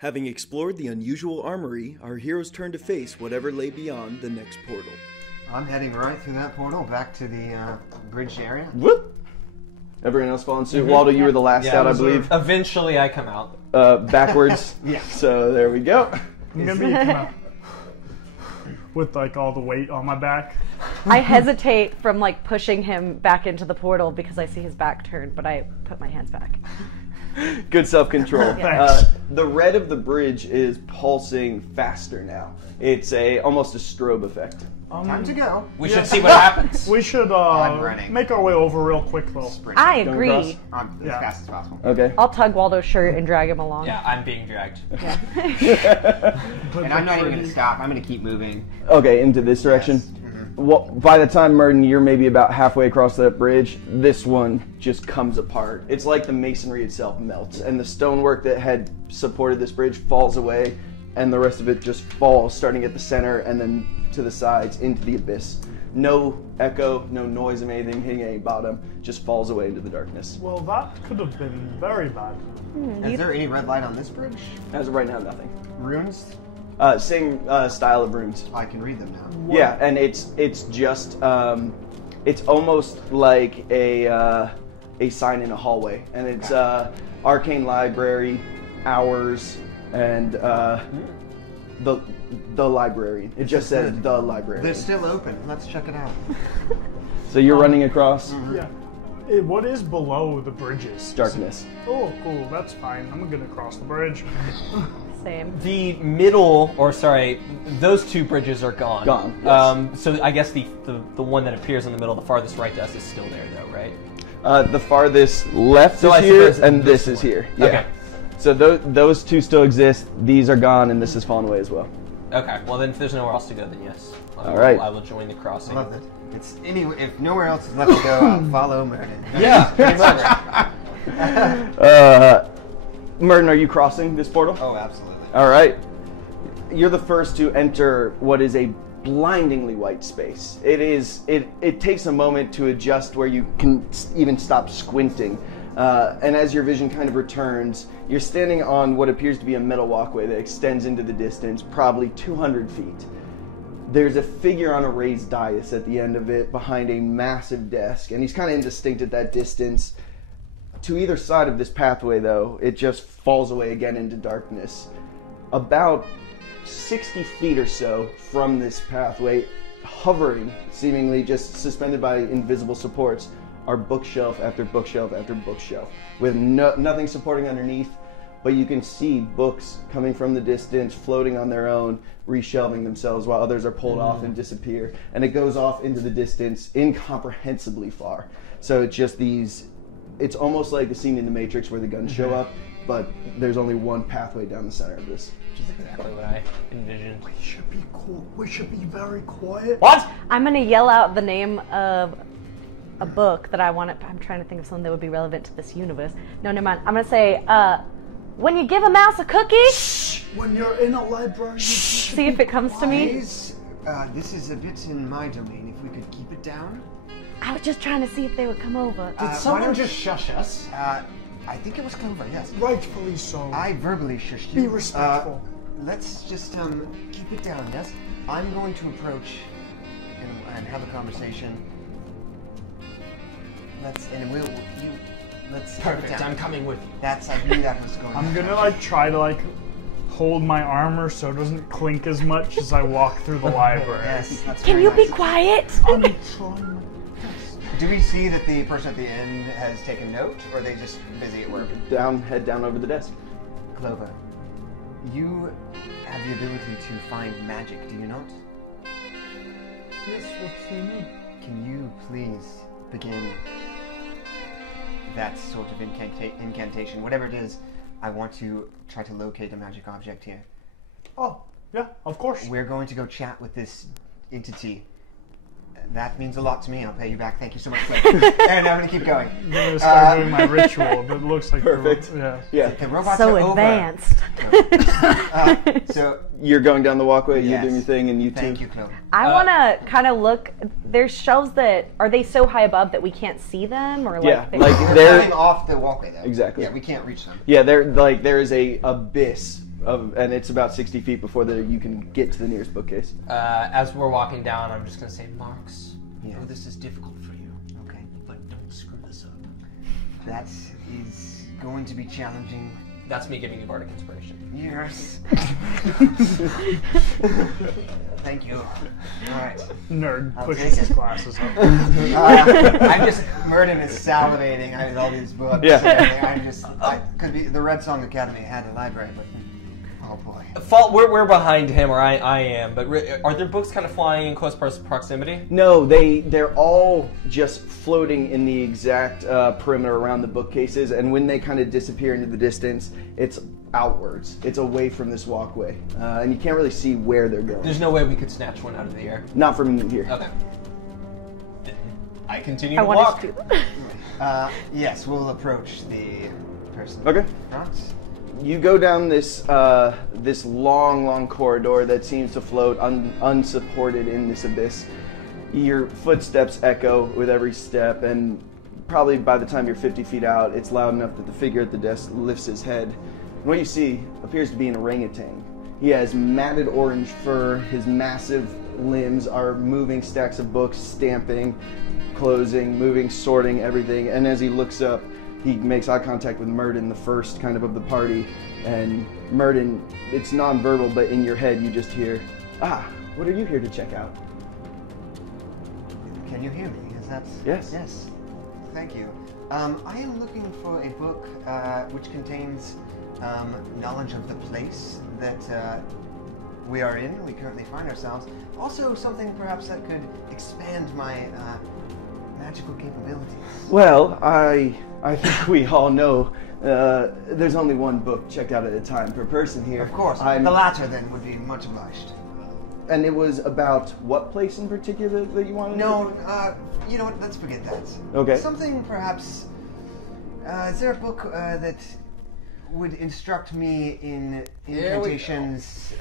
Having explored the unusual armory, our heroes turn to face whatever lay beyond the next portal. I'm heading right through that portal back to the bridge area. Whoop! Everyone else following suit. Waldo, you were the last out, I believe. Eventually, I come out. Backwards. Yeah. So there we go. I'm gonna be kind of with like all the weight on my back. I hesitate from like pushing him back into the portal because I see his back turned, but I put my hands back. Good self-control. Thanks. The red of the bridge is pulsing faster now. It's almost a strobe effect. Time to go. We should see what happens. We should I'm running. make our way over real quick though. Sprinting. I Going agree. across? As fast as possible. Okay. I'll tug Waldo's shirt and drag him along. Yeah, I'm being dragged. And I'm not even going to stop. I'm going to keep moving. Okay, into this direction. Yes. Well, by the time, Merton, you're maybe about halfway across that bridge, this one just comes apart. It's like the masonry itself melts, and the stonework that had supported this bridge falls away, and the rest of it just falls, starting at the center and then to the sides into the abyss. No echo, no noise of anything hitting any bottom, just falls away into the darkness. Well, that could have been very bad. Is there any red light on this bridge? As of right now, nothing. Runes? Same style of runes. I can read them now. Yeah, and it's just it's almost like a sign in a hallway, and it's arcane library, hours, and the librarian. It just says the librarian. They're still open. Let's check it out. So you're running across Yeah. What is below the bridges? darkness. Oh, cool. That's fine. I'm gonna cross the bridge. Same. The middle, or sorry, those two bridges are gone. Gone, yes. So I guess the one that appears in the middle, the farthest right to us, is still there, though, right? The farthest left So is I here, suppose and this this is one. here. Yeah. Okay. So those two still exist. These are gone, and this has fallen away as well. Okay. Well, then if there's nowhere else to go, then yes. All right. I will join the crossing. I love it. It's anyway. If nowhere else is left to go, I'll follow Merton. Yeah, pretty much. Merton, are you crossing this portal? Oh, absolutely. All right. You're the first to enter what is a blindingly white space. It takes a moment to adjust where you can even stop squinting. And as your vision kind of returns, you're standing on what appears to be a metal walkway that extends into the distance, probably 200 feet. There's a figure on a raised dais at the end of it behind a massive desk, and he's kind of indistinct at that distance. To either side of this pathway, though, it just falls away again into darkness. About 60 feet or so from this pathway, hovering, seemingly just suspended by invisible supports, are bookshelf after bookshelf after bookshelf, with nothing supporting underneath, but you can see books coming from the distance, floating on their own, reshelving themselves while others are pulled off and disappear. And it goes off into the distance incomprehensibly far. So it's just it's almost like the scene in The Matrix where the guns show up, but there's only one pathway down the center of this. Which is exactly what I envisioned. We should be cool. We should be very quiet. What? I'm gonna yell out the name of a book that I want to. I'm trying to think of something that would be relevant to this universe. No, never mind. I'm gonna say, when you give a mouse a cookie, When you're in a library, you should see if it comes to me. This is a bit in my domain. If we could keep it down. I was just trying to see if they would come over. Did Someone just shush us. I think it was Clover. Yes. rightfully so. I verbally shushed you. Be respectful. Let's just keep it down. Yes. I'm going to approach and have a conversation. Let's keep it Perfect. down. I'm coming with you. I knew that was going. I'm gonna try to hold my armor so it doesn't clink as much as I walk through the library. Yes. That's Can very you nice. be quiet? I'm trying my best. Do we see that the person at the end has taken note, or are they just busy at work? Head down over the desk. Clover, you have the ability to find magic, do you not? Yes, what's your name? Can you please begin that sort of incantation? Whatever it is, I want to try to locate a magic object here. Oh, yeah, of course. We're going to go chat with this entity. That means a lot to me. I'll pay you back. Thank you so much. And I'm going to keep going. I'm gonna start doing my ritual, but it looks like Perfect. Yeah. The robots So are advanced. over. So You're going down the walkway, you're Yes. doing your thing, and you too. thank you, Clover. I want to kind of look. There's shelves that are they so high above that we can't see them, or Yeah, they're like We're they're coming off the walkway, though. Exactly. Yeah, we can't reach them. Yeah, there is a abyss and it's about 60 feet before you can get to the nearest bookcase. As we're walking down, I'm just going to say, Marks, Yeah. I know this is difficult for you, Okay. but don't screw this up. That is going to be challenging. That's me giving you Bardic Inspiration. Yes. Thank you. All right. Nerd I'll pushes take his it. glasses up. I'm just, Murden is salivating with all these books. Yeah. I'm just, because the Red Song Academy had a library, but oh boy. We're behind him, or I am, but are there books kind of flying in close proximity? No, they're all just floating in the exact perimeter around the bookcases, and when they kind of disappear into the distance, it's outwards. It's away from this walkway, and you can't really see where they're going. There's no way we could snatch one out of the air. Not from here. Okay. Then I continue I to want walk. to do that. Yes, we'll approach the person. Okay. Right. You go down this this long corridor that seems to float unsupported in this abyss. Your footsteps echo with every step, and probably by the time you're 50 feet out, it's loud enough that the figure at the desk lifts his head. And what you see appears to be an orangutan. He has matted orange fur. His massive limbs are moving stacks of books, stamping, closing, moving, sorting, everything. And as he looks up, he makes eye contact with Murden, the first kind of the party. And Murden, it's nonverbal, but in your head you just hear, what are you here to check out? Can you hear me? Is that? Yes. Yes. Thank you. I am looking for a book which contains knowledge of the place that we are in, we currently find ourselves. Also, something perhaps that could expand my magical capabilities. Well, I think we all know there's only one book checked out at a time per person here. Of course. I'm- The latter, then, would be much obliged. And it was about what place in particular that you wanted? No, you know what? Let's forget that. Okay. Something perhaps. Is there a book that would instruct me in incantations?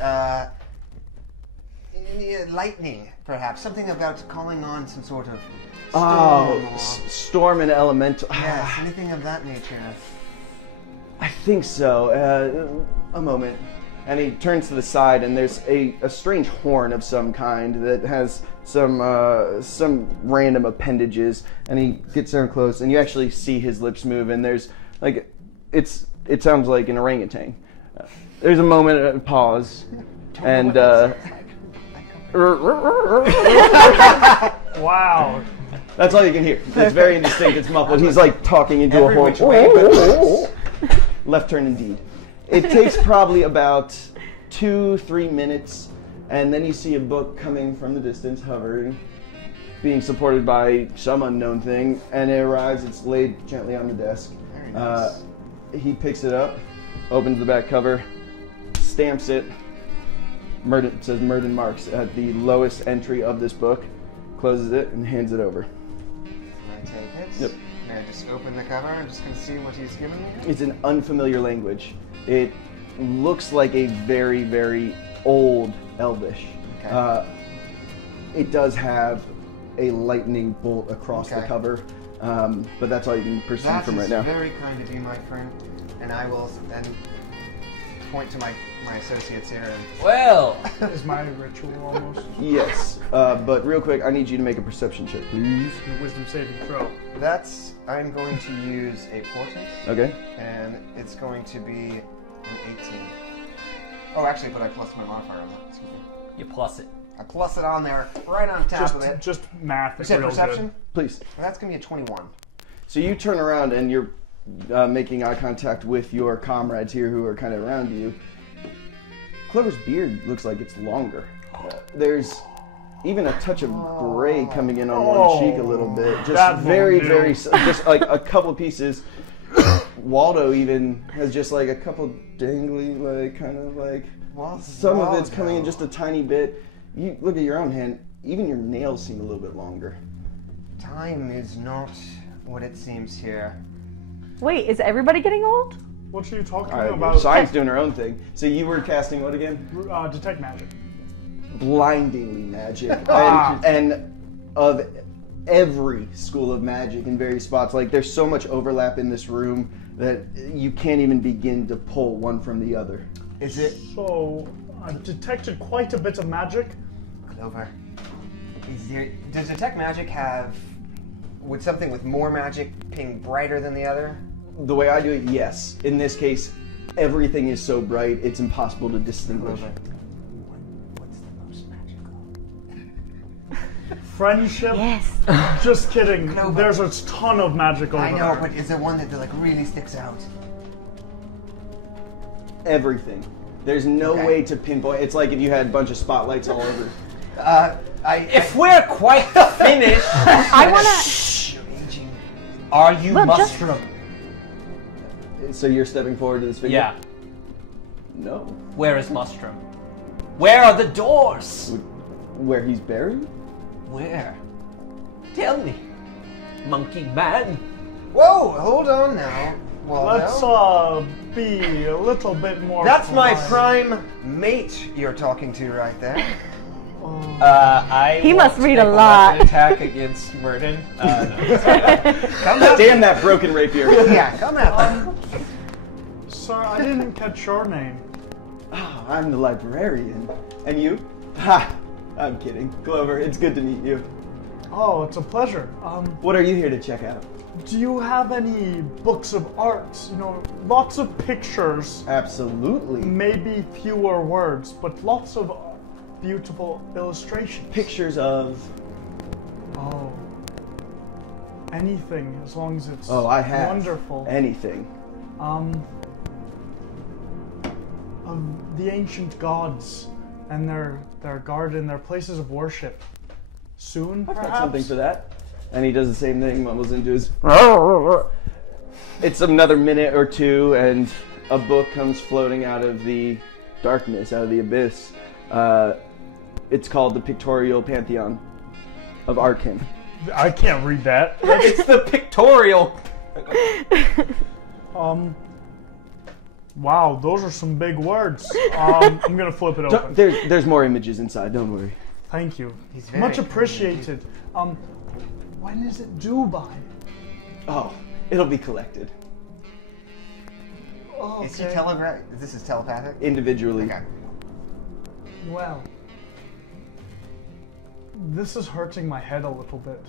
Lightning, perhaps. Something about calling on some sort of storm. Storm and elemental. Yes, anything of that nature. I think so. A moment. And he turns to the side, and there's a strange horn of some kind that has some random appendages. And he gets there close, and you actually see his lips move. And there's like, it sounds like an orangutan. There's a moment of pause, and Wow. that's all you can hear. It's very indistinct. It's muffled. He's like talking into Every a horn. which way but Left turn indeed. It takes probably about 2-3 minutes, and then you see a book coming from the distance, hovering, being supported by some unknown thing, and it arrives. It's laid gently on the desk. Very nice. He picks it up, opens the back cover, stamps it. It says Murden Marks at the lowest entry of this book, closes it, and hands it over. Can I take it? Yep. May I just open the cover? I'm just going to see what he's given me. It's an unfamiliar language. It looks like a very, very old Elvish. Okay. It does have a lightning bolt across the Okay. cover, but that's all you can perceive That from is right now. very kind of you, my friend. And I will then point to my associates here. And Well, Is my ritual almost? Yes, but real quick, I need you to make a perception check, please. Your wisdom saving throw. I'm going to use a portent, Okay. and it's going to be an 18. Oh, actually, but I plus my modifier on that. Excuse me. you plus it. I plus it on there, right on top of it. Just math. You is said real perception? good. Please. Well, that's going to be a 21. So you turn around and you're making eye contact with your comrades here who are kind of around you. Clover's beard looks like it's longer. There's even a touch of gray coming in on one cheek a little bit. Just that won't very, do. very, just like a couple pieces. Waldo even has just like a couple dangly, like kind of like some of it's coming in just a tiny bit. You look at your own hand. Even your nails seem a little bit longer. Time is not what it seems here. Wait, is everybody getting old? What are you talking All right, about? Science doing her own thing. So you were casting what again? Detect magic. Blindingly magic, Ah. and of every school of magic in various spots. Like there's so much overlap in this room that you can't even begin to pull one from the other. Is it So, I've detected quite a bit of magic. Clover? Does detect magic would something with more magic ping brighter than the other? The way I do it, yes. In this case, everything is so bright, it's impossible to distinguish. Clover. What's the most magical? Friendship? Yes. Just kidding. No, but- There's a ton of magic over I know, there. but is there one that like really sticks out? Everything. There's no Okay. way to pinpoint. It's like if you had a bunch of spotlights all over. If we're quite finished, I wanna. You're aging. are you Well, just- Mustrum? So you're stepping forward to this figure? Yeah. No. Where is Mustrum? Where are the doors? Where he's buried? Where? Tell me, monkey man. Whoa, hold on now. Well, Let's be a little bit more. that's my polite. prime mate you're talking to right there. He must want to read a make lot. weapon attack against Murden. No. Come at Damn that broken rapier. Yeah, come at them. Sir, I didn't catch your name. Oh, I'm the librarian. And you? Ha! I'm kidding. Clover, it's good to meet you. Oh, it's a pleasure. What are you here to check out? Do you have any books of art? You know, lots of pictures, Absolutely. maybe fewer words, but lots of beautiful illustrations. Pictures of... Oh. Anything, as long as it's Oh, I have. wonderful. Anything. Of the ancient gods and their garden, their places of worship. Soon, I've perhaps? got something for that. And he does the same thing, mumbles into his... It's another minute or two, and a book comes floating out of the darkness, out of the abyss. It's called The Pictorial Pantheon of Arkin. I can't read that. It's the pictorial. Wow, those are some big words. I'm gonna flip it open. There's more images inside, don't worry. Thank you. He's very Much kind. appreciated. When is it due by? Oh, it'll be collected. Oh, Is he okay. This is telepathic? Individually. Okay. Well, this is hurting my head a little bit.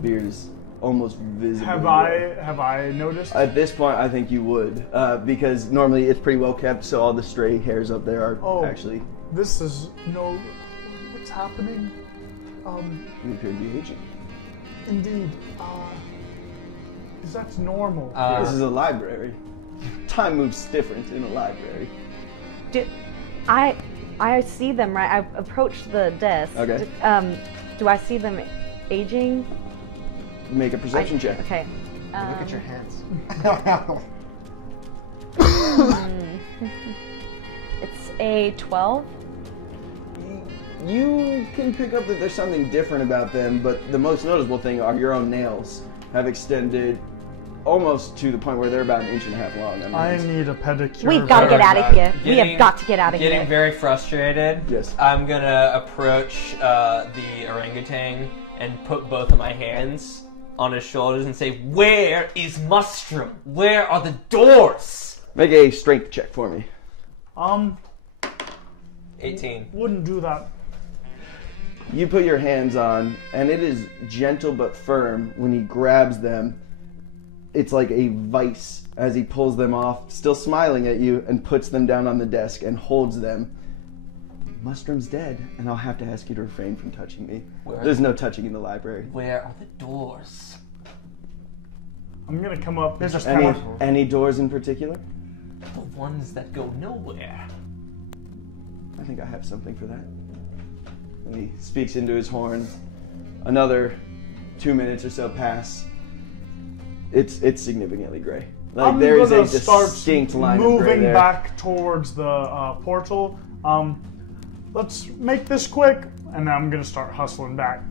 Beard is almost visible. Have I noticed? At this point, I think you would, because normally it's pretty well kept, so all the stray hairs up there are actually... This is what's happening? You appear to be aging. Indeed. Is that normal? This is a library. Time moves different in a library. I see them, right? I've approached the desk. Okay. Do I see them aging? Make a perception check. Okay. Look at your hands. It's a 12. You can pick up that there's something different about them, but the most noticeable thing are your own nails have extended almost to the point where they're about 1.5 inches long. I need a pedicure. We've got to get out of here. We Getting- have got to get out of Getting here. very frustrated. Yes. I'm gonna approach the orangutan and put both of my hands on his shoulders and say, "Where is Mustrum? Where are the doors?" Make a strength check for me. 18. Wouldn't do that. You put your hands on, and it is gentle but firm when he grabs them. It's like a vice as he pulls them off, still smiling at you, and puts them down on the desk and holds them. Mustrum's dead, and I'll have to ask you to refrain from touching me. Where? There's no touching in the library. Where are the doors? I'm gonna come up. There's just Any doors in particular? The ones that go nowhere. I think I have something for that. And he speaks into his horn. Another 2 minutes or so pass. It's significantly gray. Like I'm there is a gonna start distinct line of gray moving there. back towards the portal. Let's make this quick, and then I'm gonna start hustling back.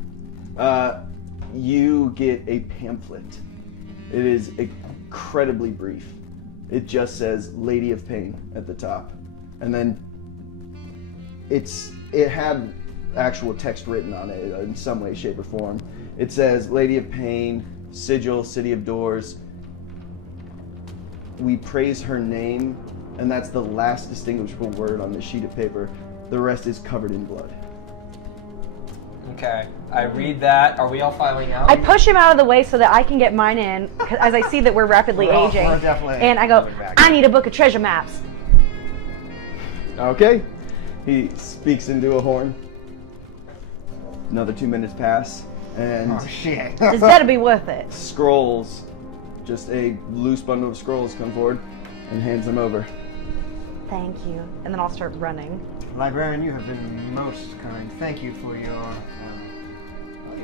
You get a pamphlet. It is incredibly brief. It just says "Lady of Pain" at the top, and then it had actual text written on it in some way, shape, or form. It says "Lady of Pain, Sigil, City of Doors. We praise her name And that's the last distinguishable word on this sheet of paper. The rest is covered in blood. Okay, I read that. Are we all filing out? I push him out of the way so that I can get mine in, 'cause as I see that we're rapidly aging. We're definitely and I go, moving back. I need a book of treasure maps. Okay. He speaks into a horn. Another 2 minutes pass, and Oh shit. This better be worth it. scrolls, just a loose bundle of scrolls, come forward and hands them over. Thank you. And then I'll start running. Librarian, you have been most kind. Thank you for your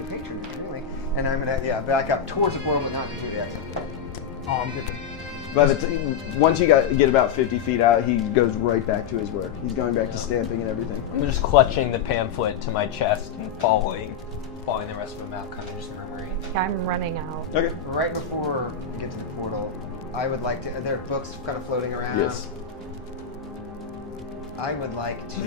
patronage, really. And I'm gonna back up towards the portal, but not into the exit. Oh, I'm good. Once you get about 50 feet out, he goes right back to his work. He's going back to stamping and everything. I'm just clutching the pamphlet to my chest and following the rest of them out, kind of just murmuring. Yeah, I'm running out. Okay. Right before we get to the portal, I would like to. Are there books kind of floating around? Yes. I would like to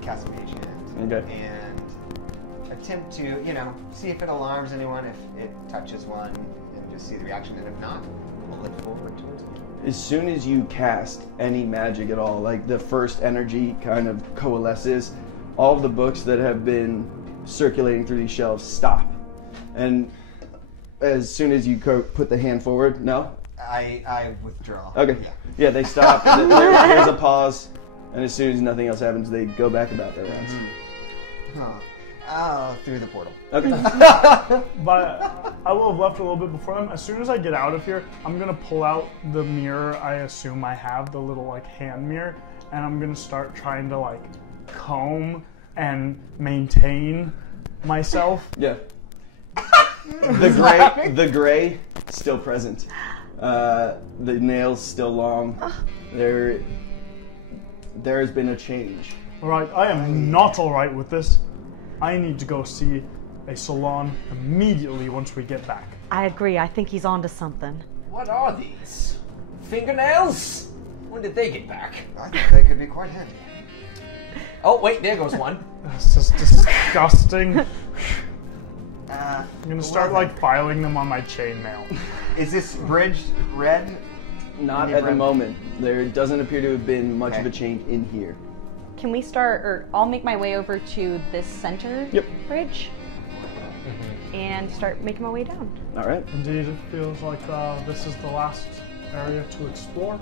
cast Mage Hand. Okay. And attempt to, see if it alarms anyone, if it touches one, and just see the reaction. And if not, pull it forward towards me. As soon as you cast any magic at all, like the first energy kind of coalesces, all of the books that have been circulating through these shelves stop. And as soon as you put the hand forward, no? I withdraw. Okay. Yeah. Yeah, they stop. There's a pause. And as soon as nothing else happens, they go back about their rounds. Through the portal. Okay. But I will have left a little bit before them. As soon as I get out of here, I'm gonna pull out the mirror I assume I have, the little hand mirror, and I'm gonna start trying to comb and maintain myself. Yeah. The gray, still present. The nails still long. There has been a change. Alright, I am not alright with this. I need to go see a salon immediately once we get back. I agree. I think he's onto something. What are these? Fingernails? When did they get back? I think they could be quite handy. Oh, wait, there goes one. This is disgusting. I'm I'm gonna start filing them on my chainmail. Is this bridged red? Not at the moment. There doesn't appear to have been much of a change in here. Can we start, or I'll make my way over to this center bridge and start making my way down. All right. Indeed, it feels like this is the last area to explore.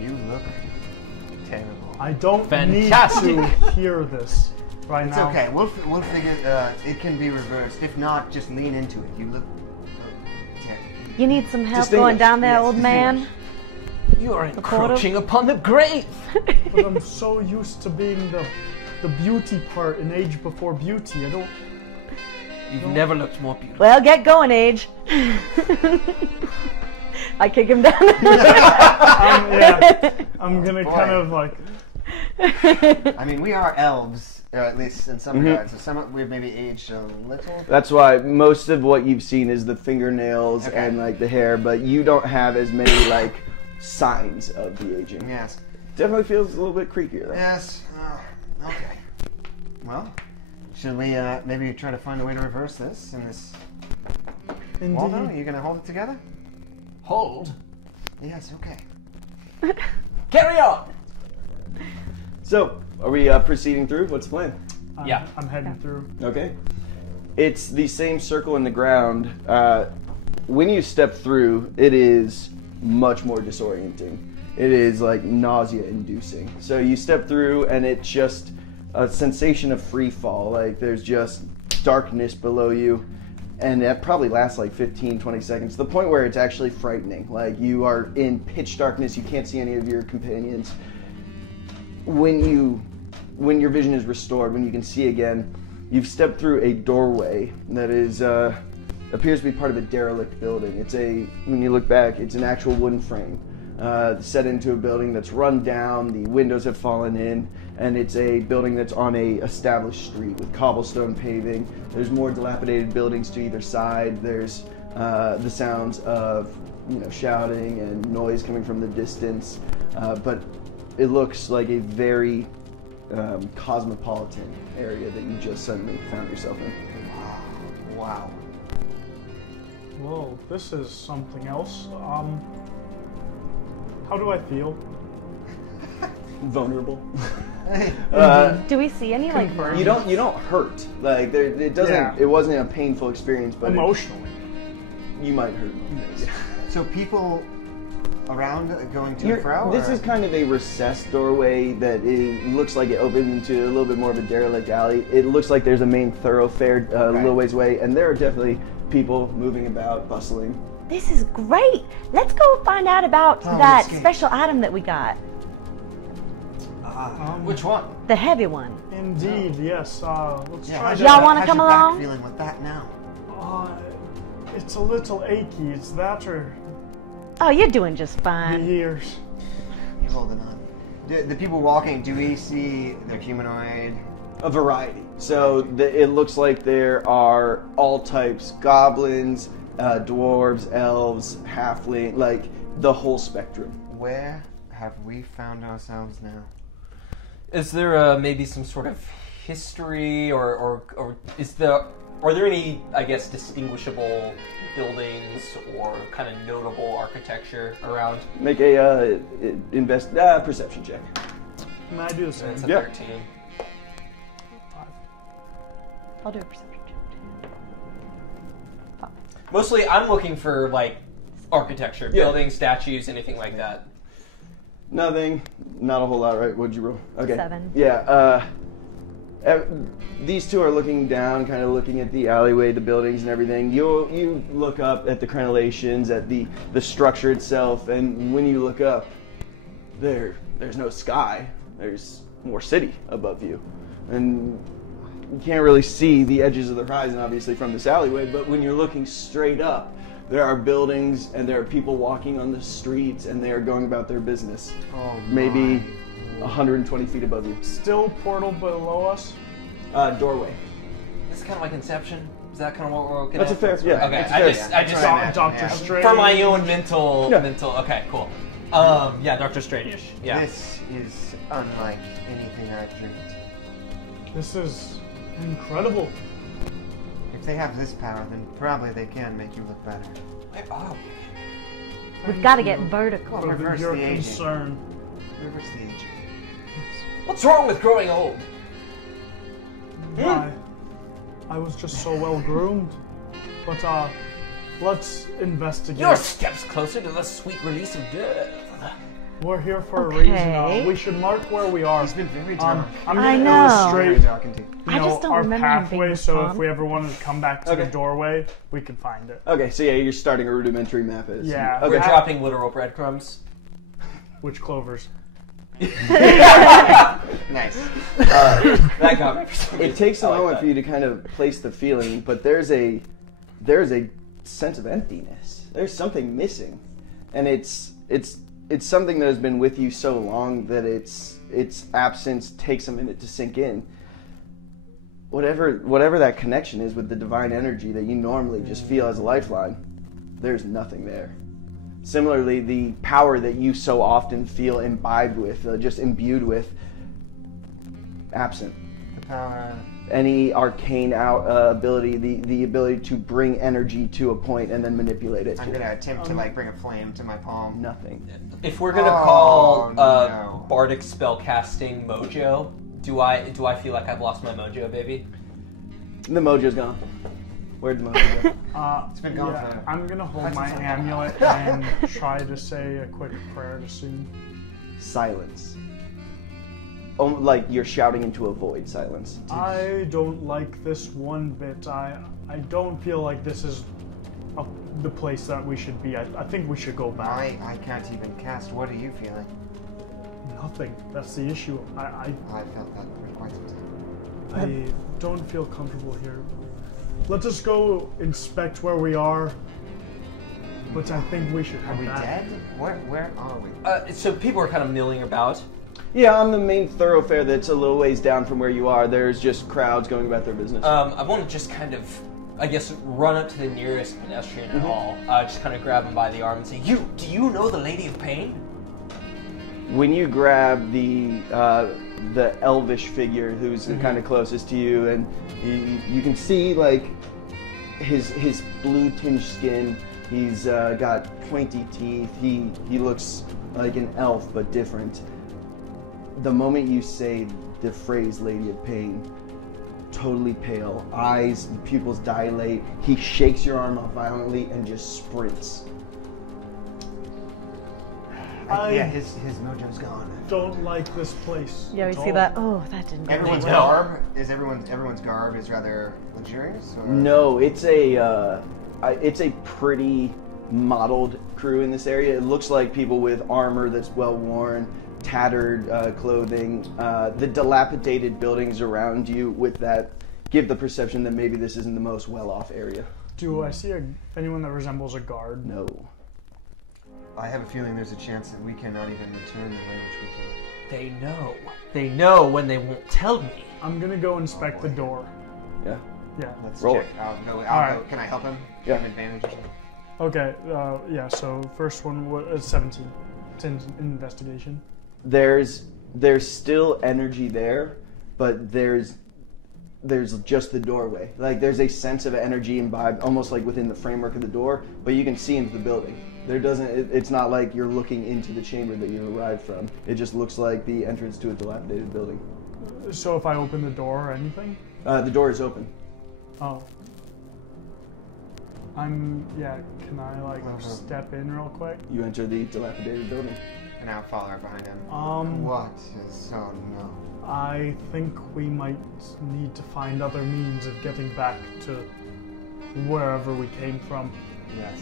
You look terrible. I don't Fantastic. need to hear this right It's now. okay. We'll figure. It can be reversed. If not, just lean into it. You look terrible. You need some help Distinguished. going down there, Yes, old man? You are portal? encroaching upon the grave. But I'm so used to being the beauty part in Age Before Beauty. I don't. You've never looked more beautiful. Well, get going, Age. I kick him down. I'm gonna Boy. kind of I mean, we are elves, or at least in some regards. So some we've maybe aged a little. That's why most of what you've seen is the fingernails Okay. and the hair, but you don't have as many signs of the aging. Yes. Definitely feels a little bit creakier though. Yes. Okay. Well, should we maybe try to find a way to reverse this in this? Waldo, are Indeed. you gonna hold it together? Hold. Yes. Okay. Carry on. So, are we proceeding through? What's the plan? Yeah. I'm heading through. Okay. It's the same circle in the ground. When you step through, it is much more disorienting. It is nausea-inducing. So you step through, and it's just a sensation of free fall. There's just darkness below you, and that probably lasts 15, 20 seconds, to the point where it's actually frightening. You are in pitch darkness. You can't see any of your companions. When your vision is restored, when you can see again, you've stepped through a doorway that is appears to be part of a derelict building. When you look back, it's an actual wooden frame set into a building that's run down. The windows have fallen in, and it's a building that's on a established street with cobblestone paving. There's more dilapidated buildings to either side. There's the sounds of shouting and noise coming from the distance, but it looks like a very cosmopolitan area that you just suddenly found yourself in. Wow. Whoa, this is something else. How do I feel? vulnerable. Do we see any like Confirmed. You don't hurt. Like it doesn't. Yeah. It wasn't a painful experience, but Emotionally. you might hurt. Yeah. So people around going to and fro? This or- is kind of a recessed doorway that looks like it opens into a little bit more of a derelict alley. It looks like there's a main thoroughfare a little ways away, and there are definitely people moving about, bustling. This is great. Let's go find out about Oh, that escape. special item that we got. Which one? The heavy one. Indeed, yes. Let's try how's to. your- Y'all wanna how's come your back along? feeling with that now? It's a little achy. It's that or Oh, you're doing just the fine. ears. You holding on? The people walking, do we see they're humanoid? A variety. So it looks like there are all types: goblins, dwarves, elves, halfling, like the whole spectrum. Where have we found ourselves now? Is there maybe some sort of history, or are there any, I guess, distinguishable buildings or kind of notable architecture around? Make a perception check. Can I do the same? It's a Yeah. 13. I'll do a perception check. Mostly, I'm looking for like architecture, Yeah. buildings, statues, anything like that. Nothing. Not a whole lot, right? What'd you roll? Okay. 7. Yeah. These two are looking down, kind of looking at the alleyway, the buildings, and everything. You look up at the crenellations, at the structure itself, and when you look up, there's no sky. There's more city above you, and you can't really see the edges of the horizon, obviously, from this alleyway. But when you're looking straight up, there are buildings and there are people walking on the streets, and they are going about their business. Oh, Maybe 120 feet above you. Still portal below us. Doorway. This is kind of like Inception. Is that kind of what we're looking That's at? a fair. Yeah. Okay, it's I fair. just That's what I imagine, Doctor yeah. Strange. for my own mental. Yeah. Okay, cool. Yeah, Doctor Strange. Yeah. This is unlike anything I've dreamed. This is incredible. If they have this power, then probably they can make you look better. Where are we? We've got to get vertical. Well, reverse Your the aging. concern. Reverse the aging. What's wrong with growing old? Why? I was just so well groomed. But let's investigate. You're steps closer to the sweet release of death. We're here for Okay. a reason. We should mark where we are. He's been very dark. I'm I gonna know. Very illustrate, dark indeed. I just don't our remember him being pathway. this So if calm. we ever wanted to come back to Okay. the doorway, we can find it. Okay, so yeah, you're starting a rudimentary map. Yeah. Okay. We're dropping literal breadcrumbs. Which clovers? Nice. That got me. For some It reason. takes a I like moment that. for you to kind of place the feeling, but there's a sense of emptiness. There's something missing, and it's something that has been with you so long that its absence takes a minute to sink in. Whatever that connection is with the divine energy that you normally just feel as a lifeline, there's nothing there. Similarly, the power that you so often feel imbibed with, just imbued with, absent. The power. Any arcane ability, the ability to bring energy to a point and then manipulate it. I'm gonna attempt to like bring a flame to my palm. Nothing. If we're gonna Oh, call no. bardic spellcasting mojo, do I feel like I've lost my mojo, baby? The mojo's gone. Where'd the mojo go? It's been gone Yeah, for. I'm gonna hold my That's- amulet and try to say a quick prayer to soothe. Silence. Oh, like you're shouting into a void. Silence. I don't like this one bit. I don't feel like this is the place that we should be. I think we should go back. I can't even cast. What are you feeling? Nothing. That's the issue. I felt that for quite some time. I don't feel comfortable here. Let us go inspect where we are. But I think we should Are head we back. dead? Where are we? So people are kind of milling about. Yeah, on the main thoroughfare that's a little ways down from where you are, there's just crowds going about their business. I want to just kind of, I guess, run up to the nearest pedestrian at all. Just kind of grab him by the arm and say, do you know the Lady of Pain? When you grab the elvish figure who's kind of closest to you, and you can see like his blue tinged skin. He's got pointy teeth. He looks like an elf but different. the moment you say the phrase Lady of Pain, totally pale, eyes, pupils dilate, he shakes your arm off violently and just sprints. Yeah, his mojo's gone. Don't like this place. Yeah, we at see all. that. Oh, that didn't go. Everyone's No. garb is everyone's garb is rather luxurious. Or? No, it's a pretty modeled crew in this area. It looks like people with armor that's well worn, tattered clothing. The dilapidated buildings around you with that give the perception that maybe this isn't the most well-off area. Do I see anyone that resembles a guard? No. I have a feeling there's a chance that we cannot even return the way which we came. They know. They know when they won't tell me. I'm gonna go inspect the door. Yeah. Yeah. Let's Roll check. it. I'll go. Alright. Can I help him? Yeah. Give him advantage or something? Okay. Yeah. So first one was 17. It's in investigation. There's still energy there, but there's just the doorway. Like there's a sense of energy and vibe almost like within the framework of the door, but you can see into the building. It's not like you're looking into the chamber that you arrived from. It just looks like the entrance to a dilapidated building. So if I open the door or anything? The door is open. Oh. Can I like step in real quick? You enter the dilapidated building. And I'll follow right behind him. What? Oh no. I think we might need to find other means of getting back to wherever we came from. Yes.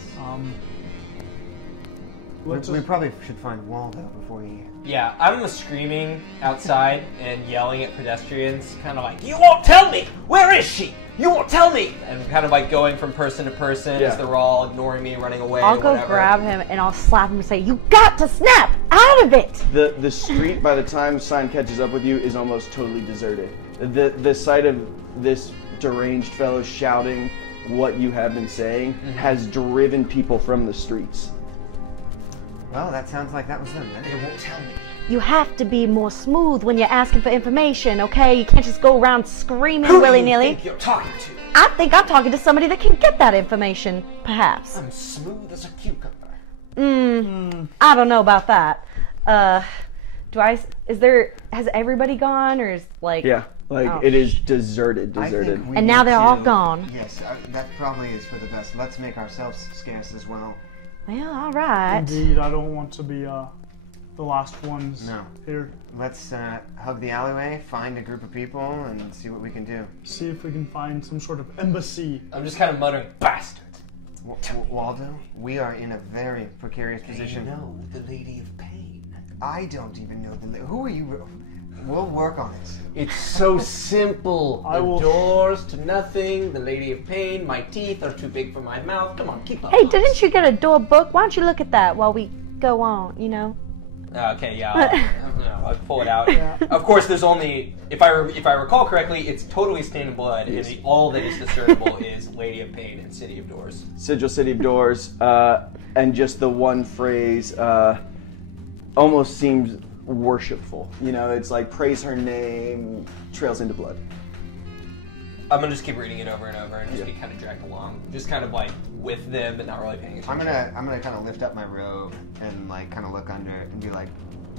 Let's We probably should find Waldo before he. Yeah, I'm screaming outside and yelling at pedestrians, kind of like, "You won't tell me! Where is she? You won't tell me!" And kind of like going from person to person Yeah. as they're all ignoring me, running away. I'll go whatever. grab him and I'll slap him and say, "You got to snap out of it!" The street, by the time Sign catches up with you, is almost totally deserted. The sight of this deranged fellow shouting what you have been saying has driven people from the streets. Well, that sounds like that was them. They Then. won't tell me. You have to be more smooth when you're asking for information, okay? You can't just go around screaming Who do you willy-nilly. think you're talking to? I think I'm talking to somebody that can get that information, perhaps. I'm smooth as a cucumber. I don't know about that. Has everybody gone, or is like... Yeah, like Oh. it is deserted. I think we And now need they're all to- gone. Yes, that probably is for the best. Let's make ourselves scarce as well. Well, all right. Indeed, I don't want to be the last ones No. here. Let's hug the alleyway, find a group of people, and see what we can do. See if we can find some sort of embassy. I'm just kind of muttering, "Bastard!" Waldo, we are in a very precarious position. know the Lady of Pain. I don't even know who are you? We'll work on it. It's so simple. I will- Doors to nothing. The Lady of Pain. My teeth are too big for my mouth. Come on, keep up. Hey, didn't you get a door book? Why don't you look at that while we go on, you know? Okay, yeah. I'll pull it out. Of course, there's only, if I recall correctly, it's totally stained in blood, and all that is discernible is Lady of Pain and City of Doors. Sigil City of Doors, and just the one phrase almost seems worshipful. You know, it's like praise her name, trails into blood. I'm gonna just keep reading it over and over and just be kind of dragged along, just kind of like with them, but not really paying attention. I'm gonna kind of lift up my robe and like kind of look under it and be like,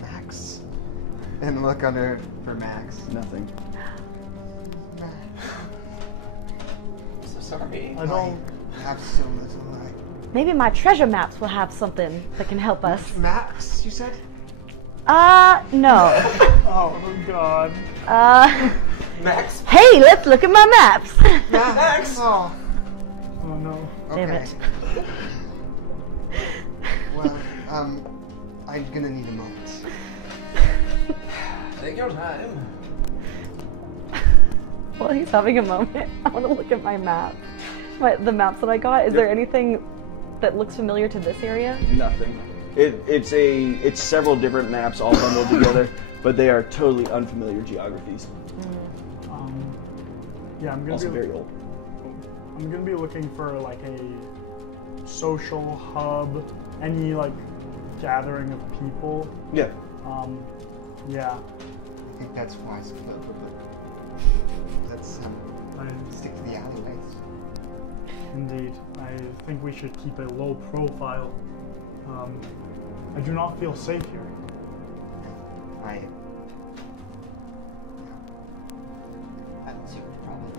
Max, and look under for Max. Nothing. I'm so sorry. I don't... I have so little light. Maybe my treasure maps will have something that can help us. Max, you said? No. Oh, God. Max. Hey, let's look at my maps. Max. Oh, Oh, no. Damn okay. it. Well, I'm gonna need a moment. Take your time. While he's having a moment, I want to look at my map. The maps that I got. Is there anything that looks familiar to this area? Nothing. It's several different maps all bundled together, but they are totally unfamiliar geographies. Yeah, I'm gonna Also be very old. I'm gonna be looking for like a social hub, any like gathering of people. Yeah. Yeah. I think that's wise, but let's stick to the alleyways. Indeed. I think we should keep a low profile. I do not feel safe here.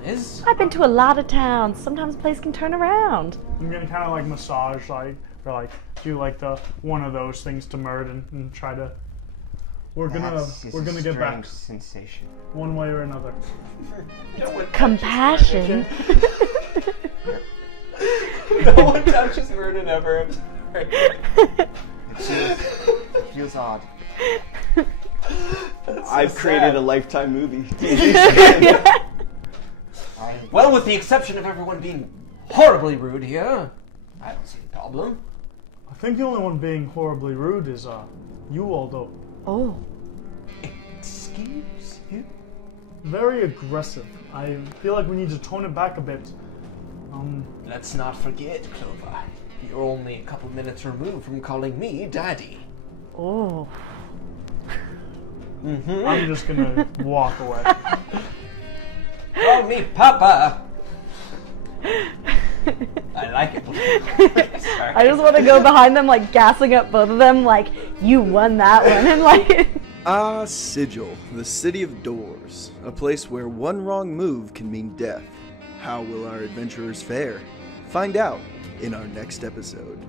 is. I've been to a lot of towns. Sometimes a place can turn around. I'm gonna kind of like massage, like, or like do like the one of those things to Murd and try to. We're gonna get back sensation. one way or another. Compassion. No one touches Murden ever. It feels odd. I've created a Lifetime movie. Well, with the exception of everyone being horribly rude here, I don't see the problem. I think the only one being horribly rude is you, Aldo. Oh. Excuse you? Very aggressive. I feel like we need to tone it back a bit. Let's not forget, Clover. You're only a couple minutes removed from calling me Daddy. Oh. I'm just gonna walk away. Call me Papa. I like it. Sorry. I just want to go behind them, like gassing up both of them, like you won that one, and like. Ah, Sigil, the city of doors, a place where one wrong move can mean death. How will our adventurers fare? Find out in our next episode.